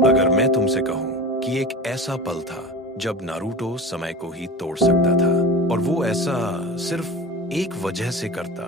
अगर मैं तुमसे कहूं कि एक ऐसा पल था जब नारुतो समय को ही तोड़ सकता था, और वो ऐसा सिर्फ एक वजह से करता,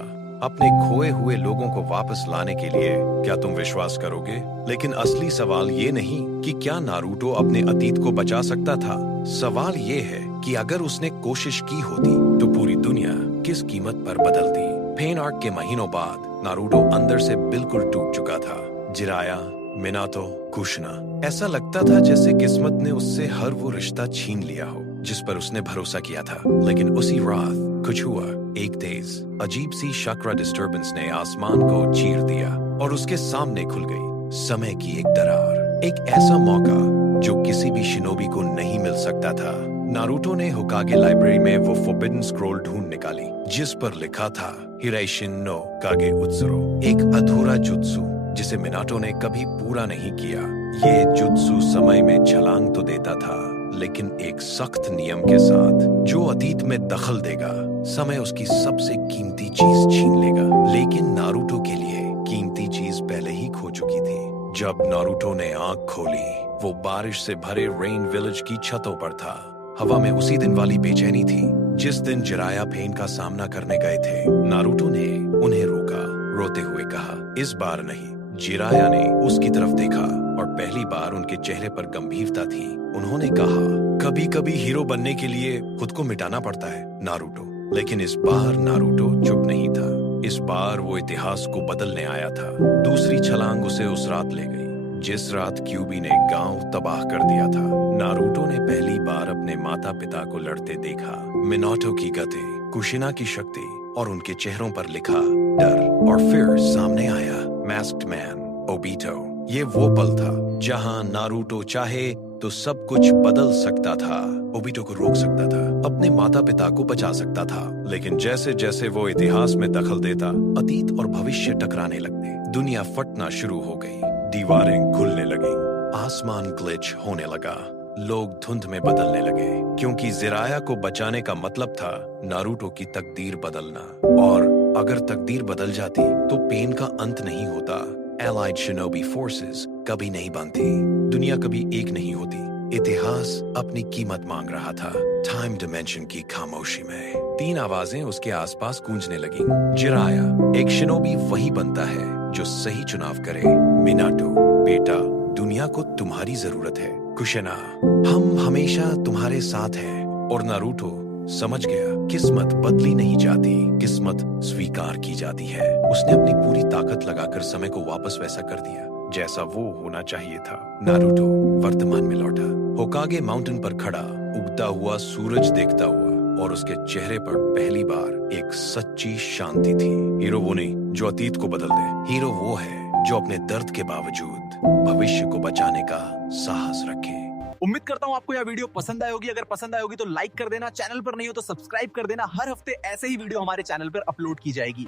अपने खोए हुए लोगों को वापस लाने के लिए, क्या तुम विश्वास करोगे? लेकिन असली सवाल ये नहीं कि क्या नारुतो अपने अतीत को बचा सकता था। सवाल ये है कि अगर उसने कोशिश की होती तो पूरी दुनिया किस कीमत पर बदलती। पेन आर्क के महीनों बाद नारुतो अंदर से बिल्कुल टूट चुका था। जिराया, मिनातो, कुशिना, ऐसा लगता था जैसे किस्मत ने उससे हर वो रिश्ता छीन लिया हो जिस पर उसने भरोसा किया था। लेकिन उसी रात कुछ हुआ। एक तेज अजीब सी चक्रा डिस्टर्बेंस ने आसमान को चीर दिया और उसके सामने खुल गई समय की एक दरार। एक ऐसा मौका जो किसी भी शिनोबी को नहीं मिल सकता था। नारुतो ने होकागे लाइब्रेरी में वो फॉरबिडन स्क्रॉल ढूंढ निकाली जिस पर लिखा था हिराइशिन नो कागे उत्सुरो, एक अधूरा जुत्सु जिसे मिनाटो ने कभी पूरा नहीं किया। ये जुत्सु समय में छलांग तो देता था, लेकिन एक सख्त नियम के साथ, जो अतीत में दखल देगा, समय उसकी सबसे कीमती चीज छीन लेगा। लेकिन नारुतो के लिए कीमती चीज पहले ही खो चुकी थी। जब नारुतो ने आंख खोली, वो बारिश से भरे रेन विलेज की छतों पर था। हवा में उसी दिन वाली बेचैनी थी जिस दिन जिराया पेन का सामना करने गए थे। नारुतो ने उन्हें रोका, रोते हुए कहा, इस बार नहीं। जिराया ने उसकी तरफ देखा और पहली बार उनके चेहरे पर गंभीरता थी। उन्होंने कहा, कभी कभी हीरो बनने के लिए खुद को मिटाना पड़ता है नारुतो। लेकिन इस बार नारुतो चुप नहीं था। इस बार वो इतिहास को बदलने आया था। दूसरी छलांग उसे उस रात ले गई जिस रात क्यूबी ने गांव तबाह कर दिया था। नारुतो ने पहली बार अपने माता पिता को लड़ते देखा। मिनाटो की गति, कुशिना की शक्ति और उनके चेहरों पर लिखा डर। और फिर सामने आया मैस्क्ड मैन ओबीटो। ये वो पल था जहां नारुतो चाहे तो सब कुछ बदल सकता था। ओबीटो को रोक सकता था, अपने माता पिता को बचा सकता था। लेकिन जैसे जैसे वो इतिहास में दखल देता, अतीत और भविष्य टकराने लगते। दुनिया फटना शुरू हो गई, दीवारें खुलने लगी, आसमान ग्लिच होने लगा, लोग धुंध में बदलने लगे। क्योंकि जिराया को बचाने का मतलब था नारुतो की तकदीर बदलना। और अगर तकदीर बदल जाती तो पेन का अंत नहीं होता। एलाइड शिनोबी फोर्सेस कभी नहीं बनती, दुनिया कभी एक नहीं होती। इतिहास अपनी कीमत मांग रहा था। टाइम डिमेंशन की खामोशी में तीन आवाजें उसके आसपास गूंजने लगीं। जिराया, एक शिनोबी वही बनता है जो सही चुनाव करे। मिनाटो, बेटा, दुनिया को तुम्हारी जरूरत है। कुशिना, हम हमेशा तुम्हारे साथ हैं। और नारुतो समझ गया, किस्मत बदली नहीं जाती, किस्मत स्वीकार की जाती है। उसने अपनी पूरी ताकत लगाकर समय को वापस वैसा कर दिया जैसा वो होना चाहिए था। नारुतो वर्तमान में लौटा, होकागे माउंटेन पर खड़ा, उगता हुआ सूरज देखता हुआ, और उसके चेहरे पर पहली बार एक सच्ची शांति थी। हीरो वो नहीं जो अतीत को बदल दे, हीरो वो है जो अपने दर्द के बावजूद भविष्य को बचाने का साहस रखे। उम्मीद करता हूं आपको यह वीडियो पसंद आई होगी। अगर पसंद आई होगी तो लाइक कर देना, चैनल पर नहीं हो तो सब्सक्राइब कर देना। हर हफ्ते ऐसे ही वीडियो हमारे चैनल पर अपलोड की जाएगी।